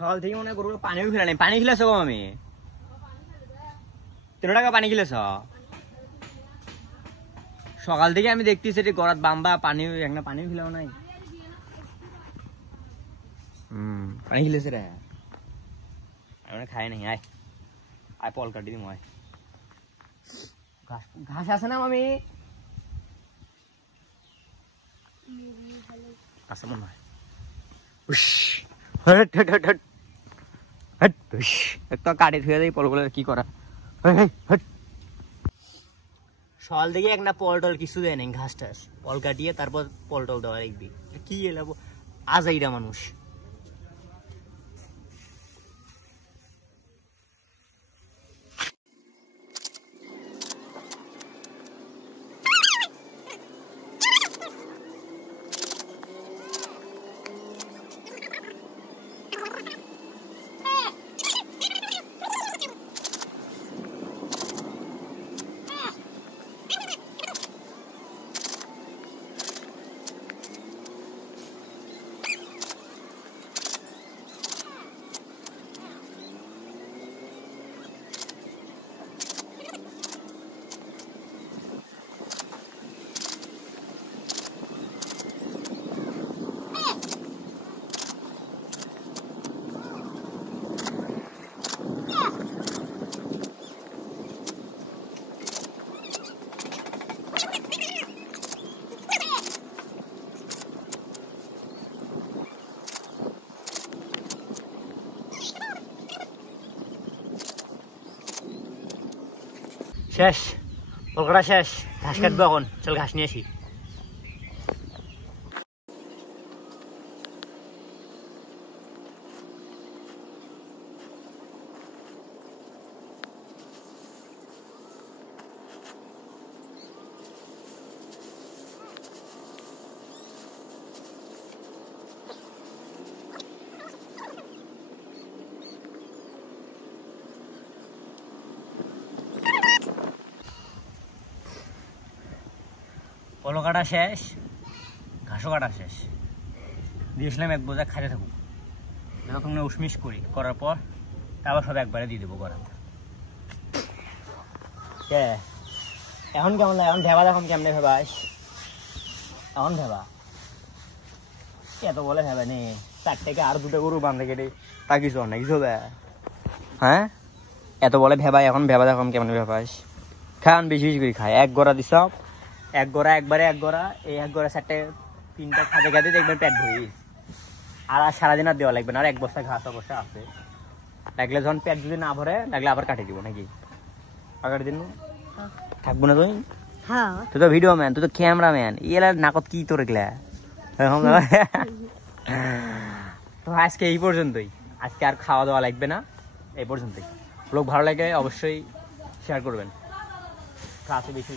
সকাল থেকে মনে গরু পানিও খেলে নাই। পানি খেলেছ গো আমি 3 টাকা পানি খেলেছ সকাল থেকে আমি দেখতেছি গড়াত বাম্বা পানি একটা পানিও খেলেও নাই। পানি খেলেছে রে আমি খাই নাই। আয় আয় পল কাটি দিম। আয় ঘাস ঘাস আছে না মামি? আছে মনে হয়। একটা কাটে ধুয়ে দেয় পলগুলো কি করা। সকাল থেকে একটা পল টল কিছু দেয় নাই। ঘাস টাস পল কাটিয়ে তারপর পল টল দেওয়া দেখবি কি এলাবো আজাইরা মানুষ। শেষ পলকাটা শেষ। ঘাস কাটবো এখন, চল ঘাস নিয়ে আসি। পলো কাটা শেষ, ঘাসও কাটা শেষ। দিয়েছিলাম এক বোঝা খাইতে থাকুক, যতক্ষণ না উসমিস করি, করার পর তারপর সব একবারে দিয়ে দেবো করা। এখন কেমন লাগে? এখন ভেবা দেখুন কেমনে ভেবাস? এখন ভেবা এত বলে ভেবা নেই। 4 থেকে আর 2টা গরু বান্ধে কেটে তা কিছু না কিছু হবে। হ্যাঁ এত বলে ভেবা, এখন ভেবা দেখুন কেমনে ভেবাস। খান বেশি বেশি করে খায়। 1 গড়া দিস, 1 গড়া একবারে 1 গড়া, এই 1 গড়া 3টা খাতে খাতে দেখবেন পেট ভরি। আর সারাদিন আর দেওয়া লাগবে না। আর 1 বস্তা ঘাস অবস্থা আছে, লাগলে যখন পেট যদি না ভরে লাগলে আবার কাটে দিব নাকি? কাটে দিন থাকবো না তুই? তুই তো ভিডিও ম্যান, তুই তো ক্যামেরা ম্যান। এলা নাকত কি তোর এগুলা? তো আজকে এই পর্যন্তই। আজকে আর খাওয়া দাওয়া লাগবে না, এই পর্যন্তই। লোক ভালো লাগে অবশ্যই শেয়ার করবেন। কাছে বেশি